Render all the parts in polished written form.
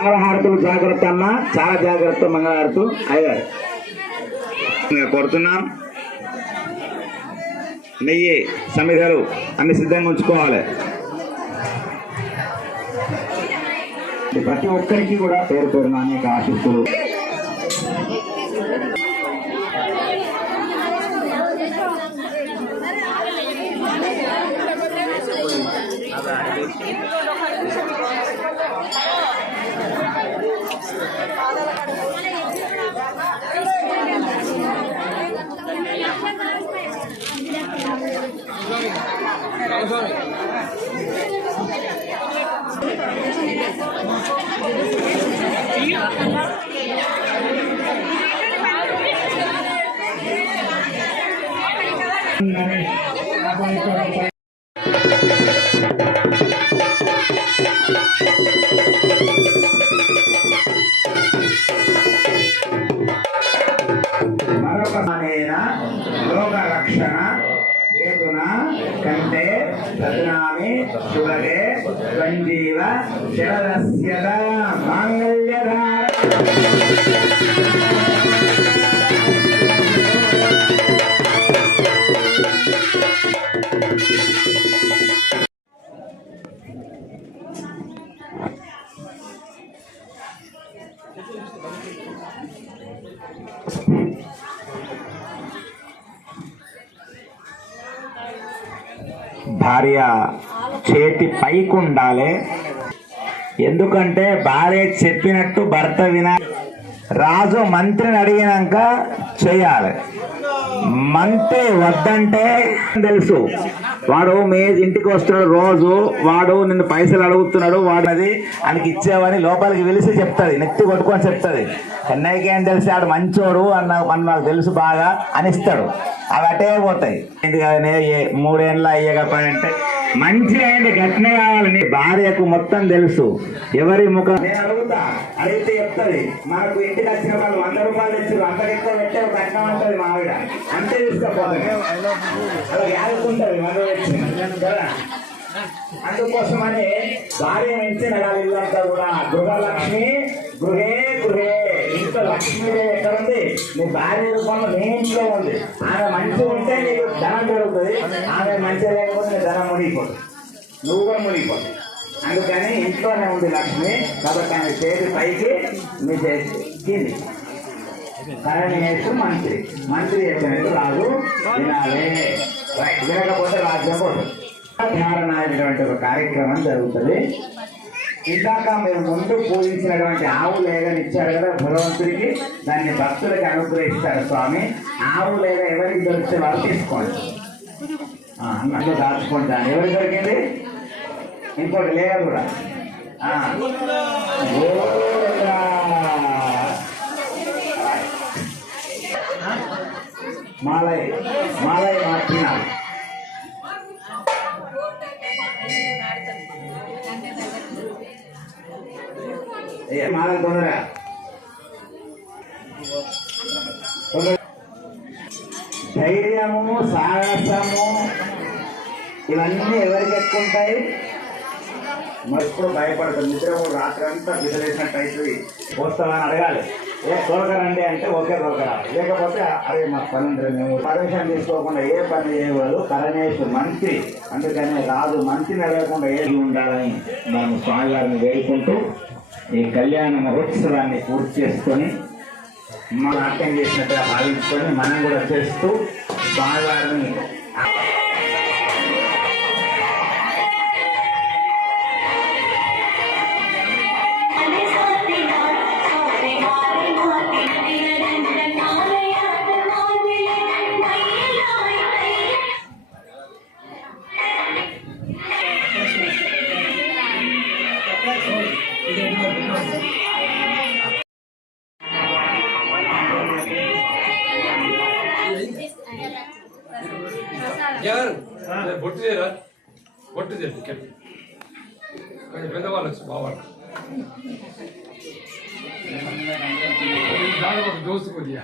మంగళహారతులు జాగ్రత్త అమ్మ, చాలా జాగ్రత్త. మంగళహారతులు అయ్యారు కొడుతున్నాం. నెయ్యి సమిధలు అన్ని సిద్ధంగా ఉంచుకోవాలి. ప్రతి ఒక్కరికి కూడా పేరు పేరున అనేక ఆశీస్సులు. లోక రక్షణ హేతున కంటే సద్నామి శుభగే సంజీవ శరదస్యద మాంగళ్యధార. భార్య చేతి పైకి ఉండాలి. ఎందుకంటే భార్య చెప్పినట్టు భర్త వినాలి. రాజు మంత్రిని అడిగినాక చేయాలి. మంత్రి వద్దంటే తెలుసు, వాడు మీ ఇంటికి వస్తున్నాడు రోజు, వాడు నిన్ను పైసలు అడుగుతున్నాడు, వాడు అది ఆయనకి ఇచ్చేవని లోపలికి వెలిసి చెప్తుంది, నెత్తి కొట్టుకొని చెప్తుంది. కన్నయ్యకి ఏం తెలిసి ఆడు మంచోడు అన్న నాకు తెలుసు బాగా అనిస్తాడు. అవి అటే పోతాయి. ఎందుకని 3 ఏళ్ళ అయ్యకపోయంటే మంచి అయింది గట్నే కావాలని భార్యకు మొత్తం తెలుసు. ఎవరి ముఖం నేను అడుగుతా, అడిగితే చెప్తుంది. మనకు ఇంటికి వచ్చిన వాళ్ళు 100 రూపాయలు తెచ్చారు, అంతకు ఎక్కువ పెట్టే కట్నం అంటది మా ఆవిడ, అంతే తీసుకపోతుంది. అలా యాదుకుంటుంది మనం తెచ్చింది కదా. అందుకోసమని భార్య నుంచి నడాలి. ఇల్లంతా కూడా గృహలక్ష్మి గృహే గృహే. ఇంట్లో లక్ష్మీదేవి ఎక్కడ ఉంది? నీ భార్య రూపంలో నీ ఇంట్లో ఉంది. ఆమె మంచిగా ఉంటే నీకు ధనం పెరుగుతుంది, ఆమె మంచిగా లేకపోతే నీ ధనం మునిగిపోతుంది, నువ్వు కూడా మునిగిపోతుంది. అందుకని ఇంట్లోనే ఉంది లక్ష్మి. కాబట్టి ఆమె చేతి పైకి మీ చేతి కింది. కరణీయేషు మంత్రి, మంత్రి చెప్పినట్టు రాజు వినాలి. వినకపోతే రాజ్యం పోతుంది. ధారణ అనేటువంటి ఒక కార్యక్రమం జరుగుతుంది. ఇందాక మీరు ముందు పూజించినటువంటి ఆవు లేగని ఇచ్చారు కదా భగవంతుడికి, దాన్ని భక్తులకి అనుగ్రహిస్తారు స్వామి. ఆవు లేగ ఎవరికి దొరికితే వాళ్ళు తీసుకోండి, అన్నట్లు దాచుకుంటాను. ఎవరికి దొరికింది? ఇంకోటి లేగ కూడా మాలై మాలై మార్చిన మాల తొందరగా ధైర్యము సాహసము ఇవన్నీ ఎవరికి ఎక్కువ ఉంటాయి? మప్పుడు భయపడుతుంది. నిద్ర రాత్రి అంతా విసిరేసినట్టు అవుతుంది. వస్తామని అడగాలి. తోలకరండి అంటే ఓకే తోలకరాలి, లేకపోతే అరే మా పని మేము పర్మిషన్ తీసుకోకుండా ఏ పని చేయకూడదు. కరణేశ్వరు మంత్రి, అందుకని రాజు మంత్రిని అడగకుండా ఏది ఉండాలని మనం స్వామివారిని వేడుకుంటూ ఈ కళ్యాణ మహోత్సవాన్ని పూర్తి చేసుకొని మనం అర్థం చేసినట్టుగా భావించుకొని మనం కూడా చేస్తూ స్వామివారిని బొట్టు చేయరా, బొట్టు చేయండి కొంచెం పెద్దవాళ్ళు వచ్చి బావాళ్ళు दोस्त को दिया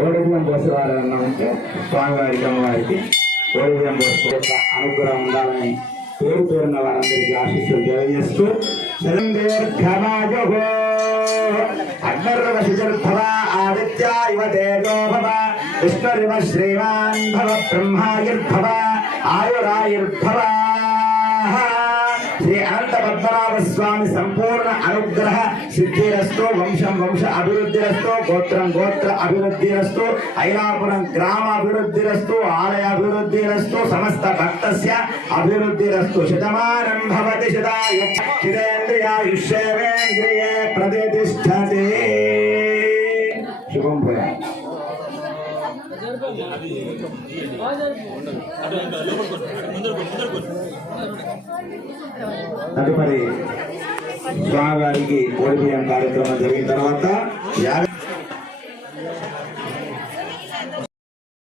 ఓడిబియ్యం పోసేవారన్నా ఉంటే స్వామివారికి అమ్మవారికి ఓడిబియ్యం పోసే అనుగ్రహం ఉండాలని పేరు పేరున్న వారందరికీ ఆశీస్సులు తెలియజేస్తూ అగ్నిర్వశిర్భవ ఆదిత్య ఇవ తేజో భవ విష్ణురివ శ్రీమాన్ భవ బ్రహ్మాయుర్భవ ఆయురాయుర్భవ శ్రీ అనంత పద్మనాభ స్వామి సంపూర్ణ అనుగ్రహ సిద్ధిరస్తు వంశం వంశ అభివృద్ధిరస్తు గోత్రం గోత్ర అభివృద్ధిరస్తు ఐలాపురం గ్రామ అభివృద్ధిరస్తు ఆలయ అభివృద్ధిరస్తు సమస్త భక్తస్య అభివృద్ధిరస్తు శతమానం భవతి శతాయుషేంద్రియాయుష్యేంద్రియే ప్రతిష్టతి శుభం భూయా తదుపరి స్వామివారికి ఓడిబియ్యం కార్యక్రమం జరిగిన తర్వాత